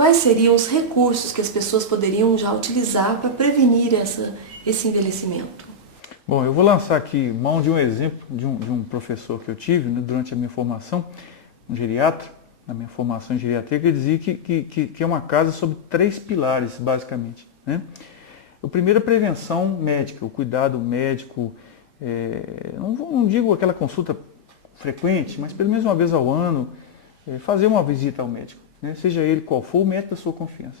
quais seriam os recursos que as pessoas poderiam já utilizar para prevenir esse envelhecimento? Bom, eu vou lançar aqui mão de um exemplo de um professor que eu tive, né, durante a minha formação, um geriatra, na minha formação em geriatria, que dizia que é uma casa sobre 3 pilares, basicamente, né? O primeiro é a prevenção médica, o cuidado médico, não digo aquela consulta frequente, mas pelo menos uma vez ao ano, fazer uma visita ao médico, né? Seja ele qual for, o médico da sua confiança.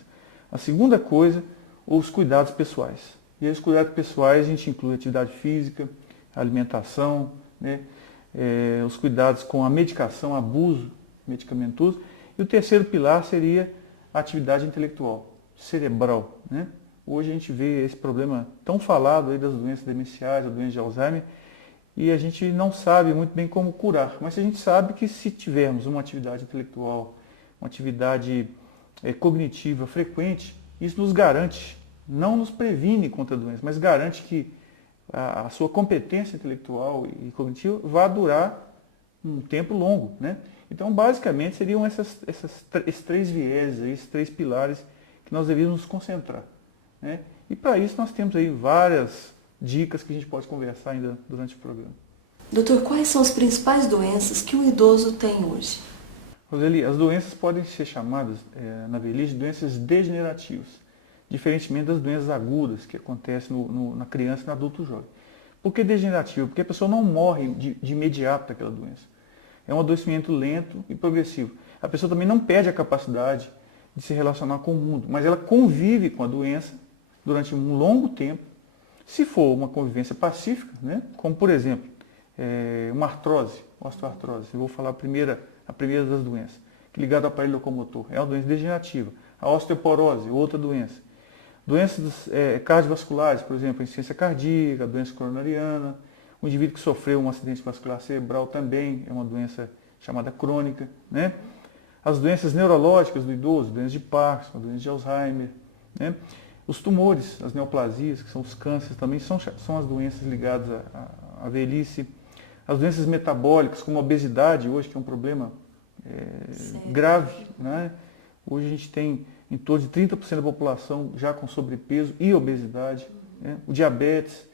A segunda coisa, os cuidados pessoais. E aí, os cuidados pessoais a gente inclui atividade física, alimentação, né? Os cuidados com a medicação, abuso medicamentoso. E o terceiro pilar seria a atividade intelectual, cerebral, né? Hoje a gente vê esse problema tão falado aí das doenças demenciais, a doença de Alzheimer, e a gente não sabe muito bem como curar. Mas a gente sabe que se tivermos uma atividade intelectual, uma atividade cognitiva frequente, isso nos garante, não nos previne contra a doença, mas garante que a sua competência intelectual e cognitiva vá durar um tempo longo, né? Então, basicamente, seriam esses 3 vieses, esses 3 pilares que nós deveríamos nos concentrar, né? E para isso nós temos aí várias dicas que a gente pode conversar ainda durante o programa. Doutor, quais são as principais doenças que o idoso tem hoje? Roseli, as doenças podem ser chamadas, na velhice, de doenças degenerativas, diferentemente das doenças agudas que acontecem na criança e no adulto jovem. Por que degenerativo? Porque a pessoa não morre de imediato daquela doença. É um adoecimento lento e progressivo. A pessoa também não perde a capacidade de se relacionar com o mundo, mas ela convive com a doença durante um longo tempo. Se for uma convivência pacífica, né, como por exemplo, uma artrose, osteoartrose, eu vou falar a primeira das doenças, que ligada ao aparelho locomotor, é uma doença degenerativa. A osteoporose, outra doença. Doenças cardiovasculares, por exemplo, a insuficiência cardíaca, a doença coronariana. O indivíduo que sofreu um acidente vascular cerebral também é uma doença chamada crônica, né? As doenças neurológicas do idoso, doenças de Parkinson, doenças de Alzheimer, né? Os tumores, as neoplasias, que são os cânceres, também são as doenças ligadas à velhice. As doenças metabólicas, como a obesidade, hoje, que é um problema grave, né? Hoje a gente tem em torno de 30% da população já com sobrepeso e obesidade, né? O diabetes.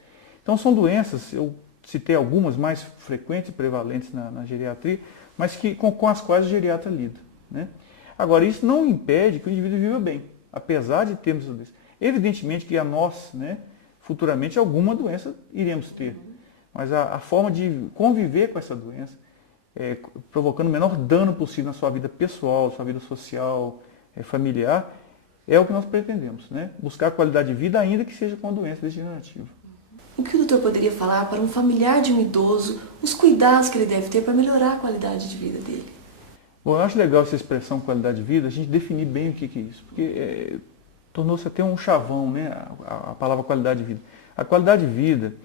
Então são doenças, eu citei algumas mais frequentes e prevalentes na geriatria, mas com as quais o geriatra lida, né? Agora, isso não impede que o indivíduo viva bem, apesar de termos essa doença. Evidentemente que a nós, né, futuramente, alguma doença iremos ter, mas a forma de conviver com essa doença, provocando o menor dano possível na sua vida pessoal, sua vida social, familiar, é o que nós pretendemos, né? Buscar qualidade de vida, ainda que seja com a doença degenerativa. O que o doutor poderia falar para um familiar de um idoso, os cuidados que ele deve ter para melhorar a qualidade de vida dele? Bom, eu acho legal essa expressão qualidade de vida, a gente definir bem o que é isso, porque tornou-se até um chavão, né, a palavra qualidade de vida. A qualidade de vida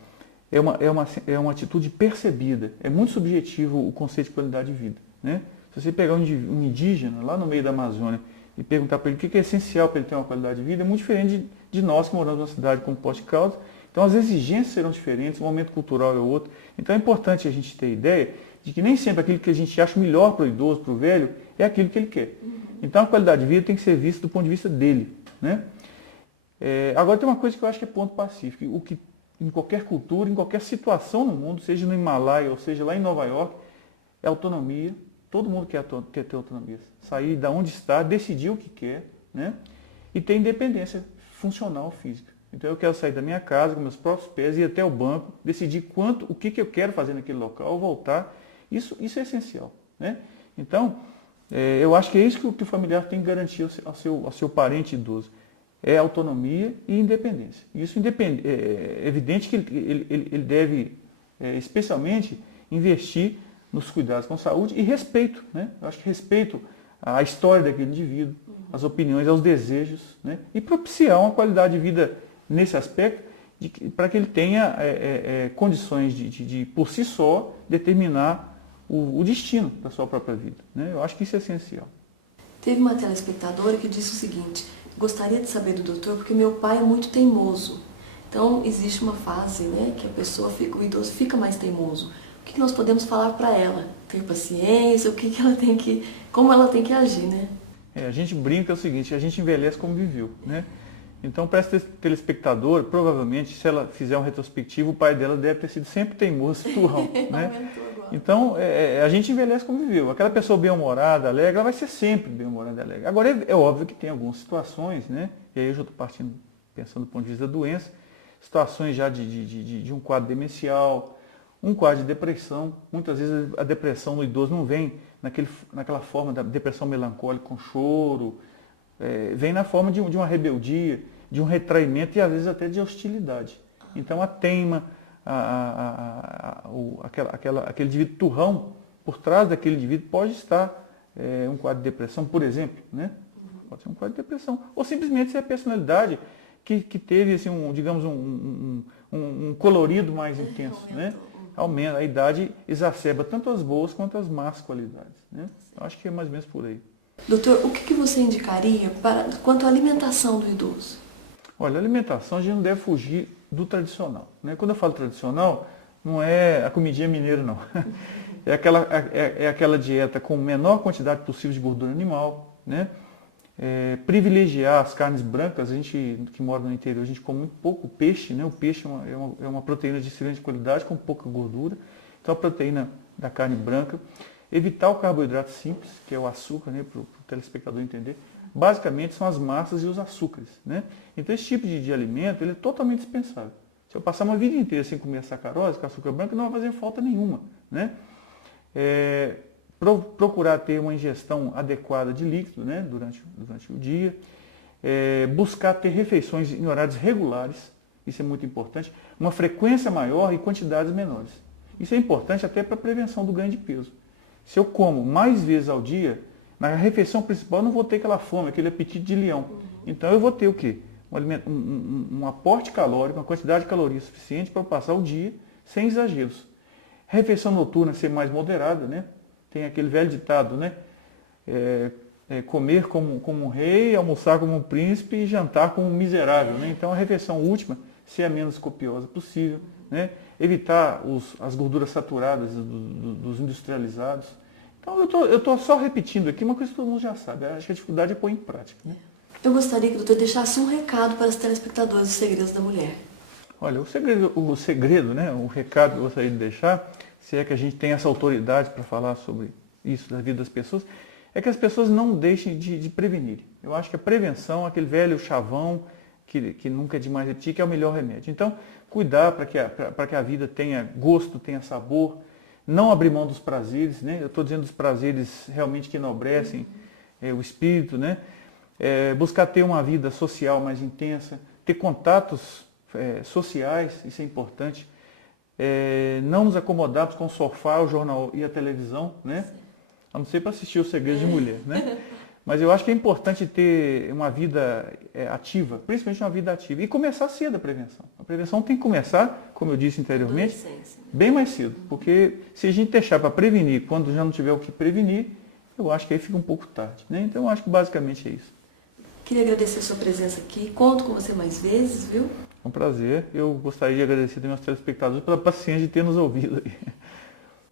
é uma atitude percebida, é muito subjetivo o conceito de qualidade de vida, né? Se você pegar um indígena lá no meio da Amazônia e perguntar para ele o que é essencial para ele ter uma qualidade de vida, é muito diferente de nós que moramos numa cidade como Poços de Caldas. Então as exigências serão diferentes, o momento cultural é outro. Então é importante a gente ter ideia de que nem sempre aquilo que a gente acha melhor para o idoso, para o velho, é aquilo que ele quer. Então a qualidade de vida tem que ser vista do ponto de vista dele, né? Agora tem uma coisa que eu acho que é ponto pacífico. O que em qualquer cultura, em qualquer situação no mundo, seja no Himalaia ou seja lá em Nova York, é autonomia. Todo mundo quer ter autonomia. Sair da onde está, decidir o que quer, né? E ter independência funcional física. Então eu quero sair da minha casa com meus próprios pés, ir até o banco, decidir o que eu quero fazer naquele local, voltar. Isso é essencial, né? Então, eu acho que é isso que o familiar tem que garantir ao seu parente idoso. É autonomia e independência. Isso é evidente que ele deve, especialmente, investir nos cuidados com saúde e respeito, né? Eu acho que respeito à história daquele indivíduo, às opiniões, aos desejos, né? E propiciar uma qualidade de vida nesse aspecto, para que ele tenha condições de, por si só, determinar o destino da sua própria vida, né? Eu acho que isso é essencial. Teve uma telespectadora que disse o seguinte: gostaria de saber do doutor porque meu pai é muito teimoso. Então existe uma fase, né, que o idoso fica mais teimoso. O que nós podemos falar para ela? Ter paciência, como ela tem que agir, né? A gente brinca o seguinte, a gente envelhece como viveu, né? Então, para essa telespectadora, provavelmente, se ela fizer um retrospectivo, o pai dela deve ter sido sempre teimoso, turrão, né? Então, a gente envelhece como viveu. Aquela pessoa bem-humorada, alegre, ela vai ser sempre bem-humorada e alegre. Agora, é óbvio que tem algumas situações, né? E aí eu já estou partindo, pensando do ponto de vista da doença, situações já de um quadro demencial, um quadro de depressão. Muitas vezes a depressão no idoso não vem naquela forma da depressão melancólica, com choro, vem na forma de uma rebeldia, de um retraimento e às vezes até de hostilidade. Então a teima, aquele indivíduo turrão, por trás daquele indivíduo pode estar um quadro de depressão, por exemplo, né? Pode ser um quadro de depressão. Ou simplesmente ser a personalidade que teve assim, um colorido mais intenso, né? Aumenta, a idade exacerba tanto as boas quanto as más qualidades, né? Eu acho que é mais ou menos por aí. Doutor, o que você indicaria quanto à alimentação do idoso? Olha, a alimentação a gente não deve fugir do tradicional, né? Quando eu falo tradicional, não é a comidinha mineira, não. É aquela dieta com a menor quantidade possível de gordura animal, né? Privilegiar as carnes brancas. A gente que mora no interior, a gente come muito pouco peixe, né? O peixe é uma proteína de excelente qualidade, com pouca gordura. Então a proteína da carne branca. Evitar o carboidrato simples, que é o açúcar, né? Para o telespectador entender. Basicamente são as massas e os açúcares, né? Então esse tipo de alimento ele é totalmente dispensável. Se eu passar uma vida inteira sem comer sacarose, com açúcar branco, não vai fazer falta nenhuma, né? Procurar ter uma ingestão adequada de líquido, né, durante o dia, buscar ter refeições em horários regulares, isso é muito importante, uma frequência maior e quantidades menores. Isso é importante até para a prevenção do ganho de peso. Se eu como mais vezes ao dia, na refeição principal eu não vou ter aquela fome, aquele apetite de leão. Então eu vou ter o quê? Um aporte calórico, uma quantidade de calorias suficiente para eu passar o dia sem exageros. Refeição noturna ser mais moderada, né? Tem aquele velho ditado, né? Comer como um rei, almoçar como um príncipe e jantar como um miserável, né? Então a refeição última ser a menos copiosa possível, né? Evitar as gorduras saturadas dos industrializados. Então eu estou só repetindo aqui uma coisa que todo mundo já sabe. Acho que a dificuldade é pôr em prática, né? Eu gostaria que o doutor deixasse um recado para os telespectadores dos Segredos da Mulher. Olha, o segredo, né? O recado que eu gostaria de deixar, se é que a gente tem essa autoridade para falar sobre isso da vida das pessoas, é que as pessoas não deixem de prevenir. Eu acho que a prevenção, aquele velho chavão que nunca é demais repetir, que é o melhor remédio. Então, cuidar para que a vida tenha gosto, tenha sabor, não abrir mão dos prazeres, né? Eu estou dizendo dos prazeres realmente que enobrecem o espírito, né? Buscar ter uma vida social mais intensa, ter contatos sociais, isso é importante. Não nos acomodarmos com o sofá, o jornal e a televisão, né? A não ser para assistir o Segredo de Mulher, né? Mas eu acho que é importante ter uma vida ativa, principalmente uma vida ativa. E começar cedo a prevenção. A prevenção tem que começar, como eu disse anteriormente, bem mais cedo. Porque se a gente deixar para prevenir quando já não tiver o que prevenir, eu acho que aí fica um pouco tarde, né? Então eu acho que basicamente é isso. Queria agradecer a sua presença aqui. Conto com você mais vezes, viu? É um prazer. Eu gostaria de agradecer aos meus telespectadores pela paciência de ter nos ouvido aí.